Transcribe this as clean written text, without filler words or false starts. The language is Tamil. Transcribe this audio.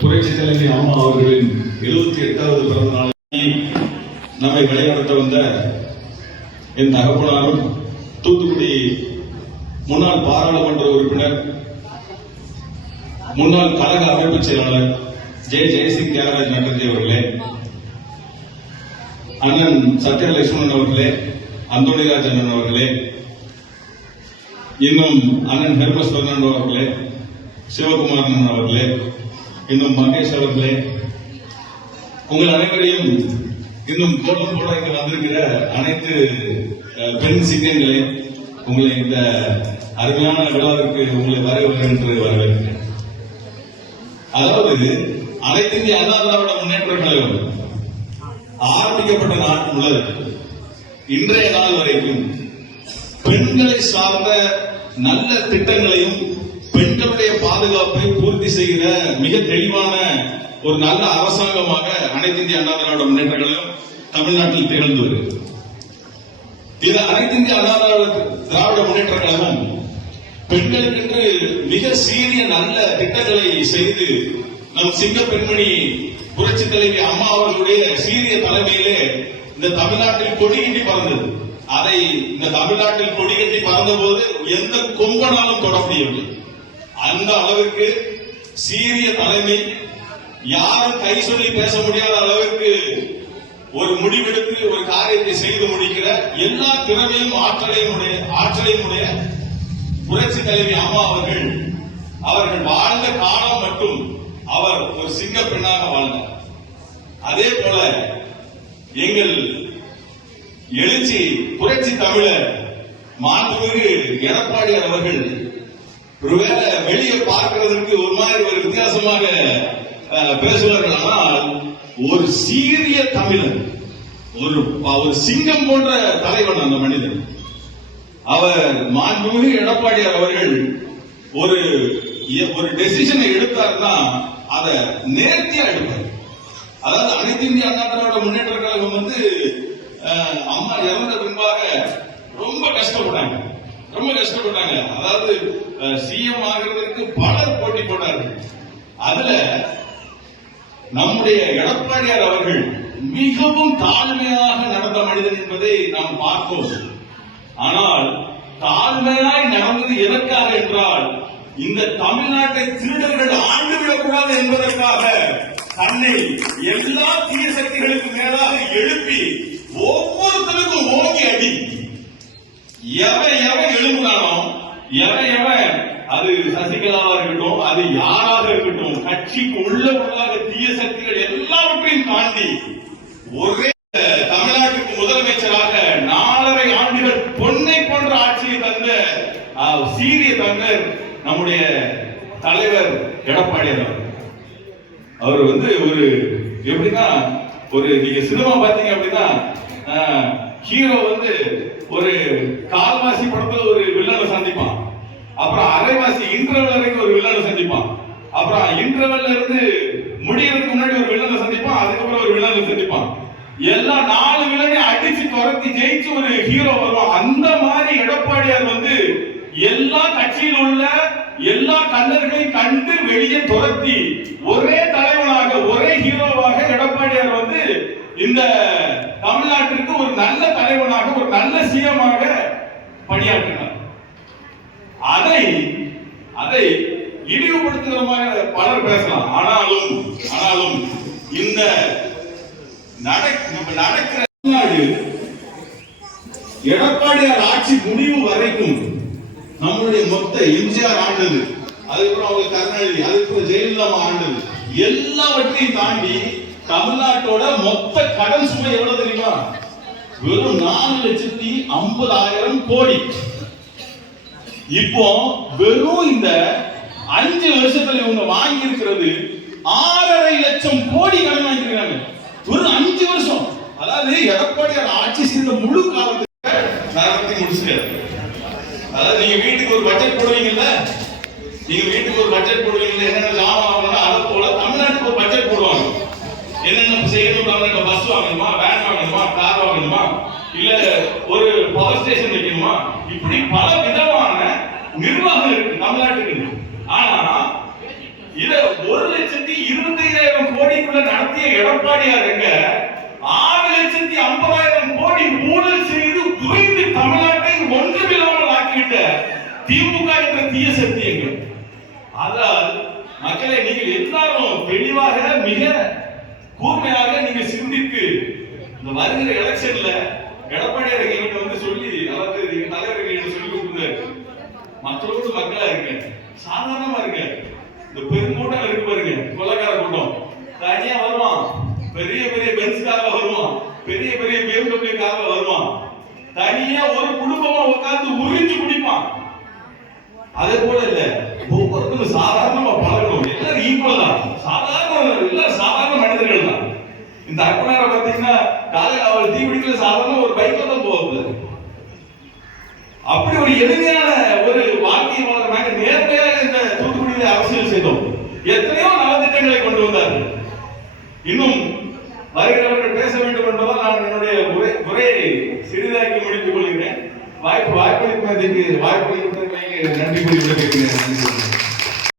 புரட்சி தலைவி அம்மா அவர்களின் 78வது பிறந்த நாளை நம்மை வழிநடத்த வந்த என் தகப்பனாரும் தூத்துக்குடி முன்னாள் பாராளுமன்ற உறுப்பினர் முன்னாள் கழக அமைப்பு செயலாளர் ஜெயசிங் தியாகராஜ் நட்டர்ஜி அவர்களே, அண்ணன் சத்யலட்சுமணன் அவர்களே, அந்தோணிராஜ் அண்ணன் அவர்களே, இன்னும் அண்ணன் ஹெர்மஸ் பெர்னாண்டோ அவர்களே, சிவகுமார் அண்ணன் அவர்களே, இன்னும் மகேஷ் அவர்களே, உங்கள் அனைவரையும் இன்னும் கோலம் போட இங்கு வந்திருக்கிற அனைத்து பெண் சிங்கங்களே, உங்களை இந்த அருமையான விழாவிற்கு உங்களை வரவேற்று என்று வரவேற்கிறேன். அதாவது அனைத்து இந்திய அண்ணா திராவிட முன்னேற்ற கழகம் ஆரம்பிக்கப்பட்ட நாள் முதல் இன்றைய நாள் வரைக்கும் பெண்களை சார்ந்த நல்ல திட்டங்களையும் பெண்களுடைய பாதுகாப்பை பூர்த்தி செய்கிற மிக தெளிவான ஒரு நல்ல அரசாங்கமாக அனைத்து இந்திய அண்ணா திராவிட முன்னேற்ற கழகம் தமிழ்நாட்டில் திகழ்ந்து வருகிறது. இது அனைத்து இந்திய அண்ணா திராவிட முன்னேற்ற கழகம் பெண்களுக்கென்று மிக சீரிய நல்ல திட்டங்களை செய்து நம் சிங்க பெண்மணி புரட்சி தலைவி அம்மா அவர்களுடைய சீரிய தலைமையிலே இந்த தமிழ்நாட்டில் கொடிகட்டி பறந்தது. அதை இந்த தமிழ்நாட்டில் கொடிகட்டி பறந்த போது எந்த கொம்பனாலும் தொட முடியவில்லை. அந்த அளவுக்கு சீரிய தலைமை, யாரும் கை சொல்லி பேச முடியாத அளவுக்கு ஒரு முடிவெடுத்து ஒரு காரியத்தை செய்து முடிக்கிற எல்லா திறமையும் ஆற்றலையும் உடைய புரட்சி தலைவி அம்மா அவர்கள் வாழ்ந்த காலம் மட்டும் அவர் ஒரு சிங்க பெண்ணாக வாழ்ந்தார். அதே போல எங்கள் எழுச்சி புரட்சி தமிழர் மாண்புமிகு எடப்பாடியார் அவர்கள் ஒருவேளை வெளியே பார்க்கிறதுக்கு ஒரு மாதிரி ஒரு வித்தியாசமாக பேசுவார்கள். ஆனால் ஒரு சீரிய தமிழர், ஒரு சிங்கம் போன்ற தலைவன் அந்த மனிதன். அவர் மாண்புமிகு எடப்பாடியார் அவர்கள் ஒரு டெசிஷனை எடுத்தார்னா அதை நேர்த்தியா எடுப்பார். அதாவது அனைத்து இந்திய அண்ணா திராவிட முன்னேற்ற கழகம் அம்மா இறந்த பின்பாக ரொம்ப கஷ்டப்பட்டாங்க. அதாவது சிஎம் ஆகிறதுக்கு பலர் போட்டி போட்டார்கள். அதுல நம்முடைய எடப்பாடியார் அவர்கள் மிகவும் தாழ்மையாக நடந்த மனிதன் என்பதை நாம் பார்த்தோம். ஆனால் தாழ்மையாய் நடந்தது எதற்காக என்றால், இந்த தமிழ்நாட்டை திருடர்கள் ஆண்டுவிடக்கூடாது என்பதற்காக தன்னை எல்லா தீய சக்திகளுக்கு மேலாக எழுப்பி ஒவ்வொருத்தருக்கும் ஓங்கி அடி. எவன் எழுப்புனானோ, எவன் அது சசிகலாவா இருக்கட்டும், அது யாராக இருக்கட்டும், கட்சிக்கு உள்ளதாக தீய சக்திகள் எல்லாவற்றையும் தாண்டி ஒரே தமிழ்நாட்டுக்கு முதலமைச்சராக 4.5 ஆண்டுகள் பொன்னை போன்ற ஆட்சியை தந்த சீரிய தமிழர் நம்முடைய தலைவர் எடப்பாடியார். அவர் ஒரு எப்படின்னா, நீங்க சினிமா பாத்தீங்க அப்படின்னா, ஹீரோ ஒரு கால்வாசி படத்துல ஒரு வில்லனை சந்திப்பான், அப்புறம் அரைவாசி இன்டர்வல் வரைக்கும் ஒரு வில்லனை சந்திப்பான், அப்புறம் இன்டர்வல்ல இருந்து முடியறதுக்கு முன்னாடி ஒரு வில்லனை சந்திப்பான், அதுக்கப்புறம் ஒரு வில்லனை சந்திப்பான். எல்லா 4 வில்லனையும் அடிச்சு துரத்தி ஜெயிச்சு ஒரு ஹீரோ வருவான். அந்த மாதிரி எடப்பாடியார் எல்லா கட்சியில் உள்ள எல்லா கல்லர்களையும் கண்டு வெளியே துரத்தி ஒரே தலைவனாக, ஒரே ஹீரோவாக எடப்பாடியார் இந்த தமிழ்நாட்டிற்கு ஒரு நல்ல தலைவனாக, ஒரு நல்ல சிஎமாக பணியாற்றினார். அதை இழிவுபடுத்துகிற பலர் பேசலாம். ஆனாலும் இந்த நடக்கிற தமிழ்நாடு எடப்பாடியார் ஆட்சி முடிவு வரைக்கும் நம்மளுடைய மொத்த எம்ஜிஆர் ஆண்டது, அதுக்கப்புறம் அவங்க கருணாநிதி, அதுக்கப்புறம் ஜெயலலிதா ஆண்டது, எல்லாவற்றையும் தாண்டி தமிழ்நாட்டோட மொத்த கடன் சுமை எவ்வளவு தெரியுமா? வெறும் 4,50,000 கோடி. இப்போ வெறும் இந்த 5 வருஷத்துல இவங்க வாங்கி இருக்கிறது 6.5 லட்சம் கோடி கடன் வாங்கியிருக்காங்க. ஒரு 5 வருஷம். அதாவது எடப்பாடியார் ஆட்சி செய்த முழு காலத்துக்கு நடத்தி முடிச்சுட்டாரு. அதாவது நீங்க வீட்டுக்கு ஒரு பட்ஜெட் போடுவீங்கல்ல, என்னென்ன லாபம் ஆகணும்னா அதை போல தமிழ்நாட்டுக்கு ஒரு பட்ஜெட் போடுவாங்க. என்னென்ன செய்யணும், பஸ் வாங்கணுமா, வேன் வாங்கணுமா, கார் வாங்கணுமா, இல்ல ஒரு பவர் ஸ்டேஷன் வைக்கணுமா, இப்படி பல விதமான நிர்வாகம் இருக்கு தமிழ்நாட்டுக்கு. ஆனா இத 1,70,000 25,000 கோடிக்குள்ள நடத்திய எடப்பாடியார் எங்க 6,50,000 கோடி ஊழல் செய்து புரிந்து தமிழ்நாட்டை ஒன்றுமில்லாமல் ஆக்கிவிட்ட திமுக என்ற தீய சக்தி எங்க? அதனால் மக்களை நீங்கள் எல்லாரும் தெளிவாக மிக கூர்மையாக நீங்க சிந்தித்து இந்த வருகிற எலெக்ஷன்ல எடப்பாடியார் எங்கிட்ட வந்து சொல்லி அதாவது எங்க தலைவர் எங்கிட்ட சொல்லி கொடுத்தாரு, மக்களோடு மக்களா இருங்க, சாதாரணமா இருங்க. இந்த பெருங்கூட்டம் இருக்கு பாருங்க, கொள்ளக்கார கூட்டம் தனியா வருவான், பெரிய பெரிய பென்ஸ் கார்ல வருவான், பெரிய பெரிய BMW கார்ல வருவான், தனியா ஒரு குடும்பமா உட்கார்ந்து உறிஞ்சு குடிப்பான். அதே போல இல்ல, ஒவ்வொருத்தரும் சாதாரணமா பழகணும், எல்லாரும் ஈக்குவல் தான், எல்லாரும் சாதாரண மனிதர்கள் தான். இந்த அக்குனார பாத்தீங்கன்னா காலையில் அவள் தீ பிடிக்கல, சாதாரண ஒரு பைக்ல தான் போகுது. அப்படி ஒரு எளிமையான ஒரு வாழ்க்கையை வளர்க்கிறாங்க. நேர்மையாக இந்த தூத்துக்குடியில அரசியல் செய்தோம், எத்தனையோ நலத்திட்டங்களை கொண்டு வந்தார்கள். இன்னும் வருகிறவர்கள் பேச வேண்டும் என்பதால் நான் என்னுடைய உரையை சிறிதாக்கி முடித்துக் கொள்கிறேன். வாய்ப்பளிப்பதற்கு நன்றி கூறி விடைபெறுகிறேன்.